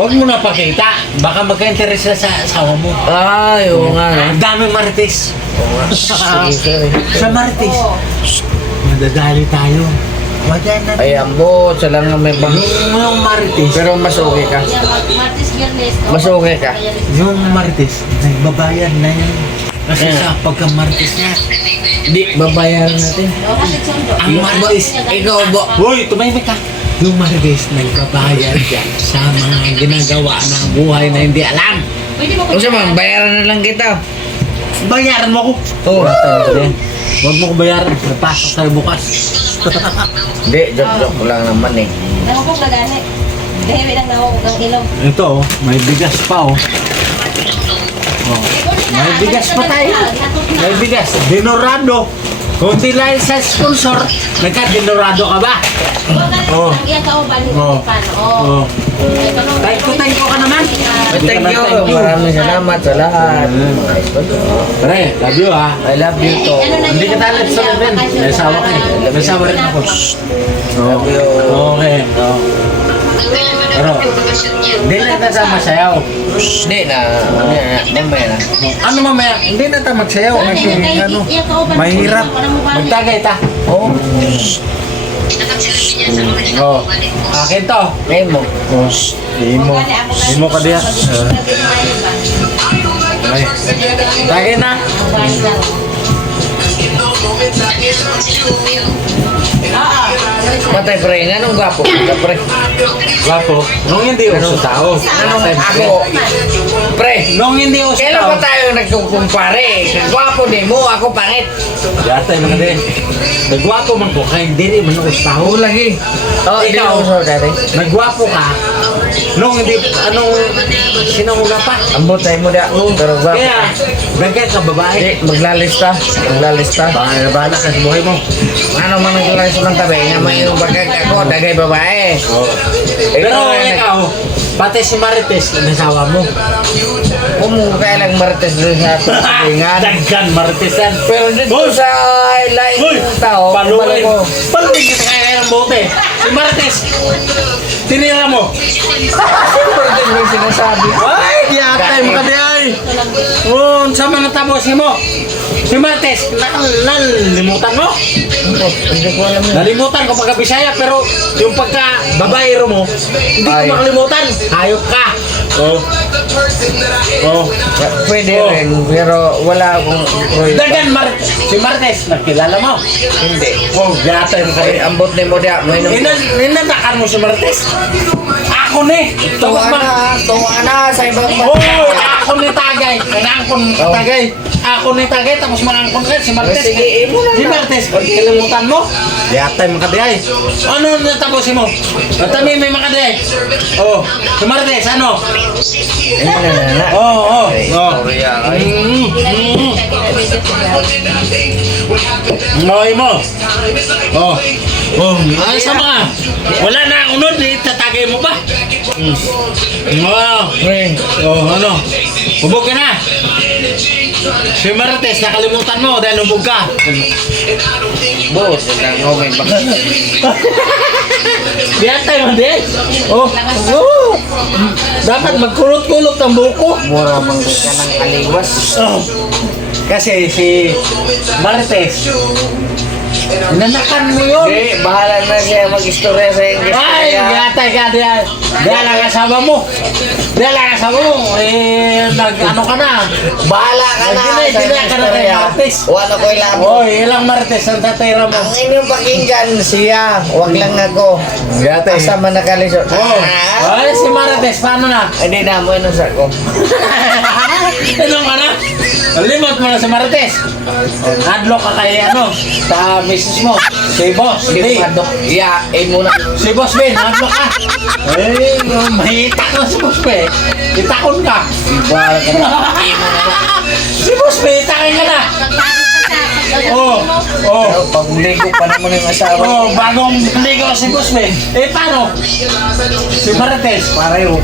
Huwag mo na pakita. Baka magka-interest na sa asawa mo. Ay, oo nga. No? Ang daming marites. Sige, sorry. Sa marites. Madadali tayo. Madyan na. Ay, ambot. Sa lang may bang... Yung marites. Pero mas okay ka. Mas okay ka. Yung marites, nagbabayad na yan. Kasi sa pagka-marites niya. Di, babayaran natin. Ang marites. Ikaw ba? Hoy, tumahimik ka. Yung marites, nagbabayad yan sa mga ginagawa ng buhay na hindi alam. O siya man, bayaran na lang kita. Bayaran mo ko. Oo. Huwag mo ko bayaran. Napasok tayo bukas. Hindi, joke lang naman eh. Nakapok na gani. Dahil lang nakapok ng ilong. Ito, oh, may bigas pa oh. Oh. May bigas pa tayo. May bigas. Dinorado. Kung di lang sa sponsor, nagka-dinorado ka ba? Oh. Ang iya ka o balik Oh. paano? Oh. Thank you ka naman. Thank you. Maraming salamat sa lahat. Mga sponsor. Pare, love you ha. I love you to. Hindi ka talit sa rin. May asawa ka eh. May asawa rin ako. Love you. Okay. Oh. Pero, hindi na tayo masayaw. Hindi na. Mamaya na. Ano mamaya? Hindi na tayo magsayaw. Ano? Mahirap. Magtagay ta. Oo. Oh. Akin to. Memo. Oh. Imo ka diya. Ay. Tagay na. Matay pre, anong gwapo? Pre. Gwapo. Nung hindi uso tao. Anong ako? Pre. Nung hindi uso Kailan tao. ba tayo nagkukumpare? Gwapo din mo, ako pangit. Yata yung mga din. Nagwapo man ko kaya hindi rin man uso tao. Oo lagi. Oh, hindi Ikaw. ako so dati. Nagwapo ka. Nung hindi, anong, sinahula pa. Ambot tayo mo da. Pero gwapo. Kaya, bagay ka babae. Hindi, maglalista. Maglalista. Bahala ka sa buhay mo. Ano man naglalista ng tabi? Nga may yung bagay ako, dagay babae. Pero ikaw, pati si Marites, nasawa mo. Kaya lang marites doon sa sabihingan. Daggan Maritesan. Pero dito sa lain ng tao, Paluin. ko. Paluin kita kaya ng bote. Si Marites, tinira mo. Pero din may sinasabi. Ay, di atay mo ka di ay. Oh, sa mga tapos mo. Si Marites, nalimutan mo. Hindi ko alam yun. Nalimutan ko pagka Bisaya, pero yung pagka babaero mo, hindi ko Ay. makalimutan. Hayop ka. Oh. Oh. Pwede Oh. rin, pero wala akong Dagan si Martes, nakilala mo? Hindi. Oh, gatay mo Ay, kayo. ambot ni mo da. May nung... Inandakan mo si Martes. Ako ni. Tuwa na sa ibang Oh, ako ni Tagay. Nangangkon Oh. Tagay. Ako ni Tagay, tapos manangkon ka si Martes. Sige, imo na Si na. Martes, kalimutan mo? Gatay mo kadiyay. Ano natapusin mo? Natami may makadiyay. Oh, si Martes, ano? Imo na na. Oh, oh. Ay, Oh. istorya, ay. Maway mo. Oh. Oh, ayos na mga. Wala na ang unod, tatagay mo pa. Oh. Pre, Oh, ano? Hubog ka na. Si Marites, nakalimutan mo dahil hubog ka. boss, lang ako may baka. Diyan tayo, hindi. Oh. Oh. Dapat magkulot-kulot ang buko. Mura bang ka ng aliwas. Oh. Kasi si Marites, nanakan mo yun. Hindi, bahala na siya mag-istorya sa English. Ay, gatay ka diyan. Diyan ang kasama mo. Diyan ang kasama mo. Nag-ano ka na. Bahala ka na Hindi na ka na kay Marites. Wala ko ilabo. Oh, ilang Marites ang tatira mo. Ang inyong pakinggan siya, wag lang ako. Gatay. Asa man nakalisod. Oh, ay si Marites, paano na? Hindi na mo inong sa ko. Anong ka na? Limot mo na si Marites. Adlo ka kay ano, sa misis mo. Si Boss. Hindi Hindi. ko madok. Iya, muna. Si Boss Ben, adlo ka. Eh, mahita ka si Boss Ben. Itakon ka. Bahala ka na. Si Boss Ben, itakin ka na. Oh, oh. Pero pagligo pa naman yung asawa. Oh, bagong ligo si Boss Ben. Eh, paano? Si Marites. Para yung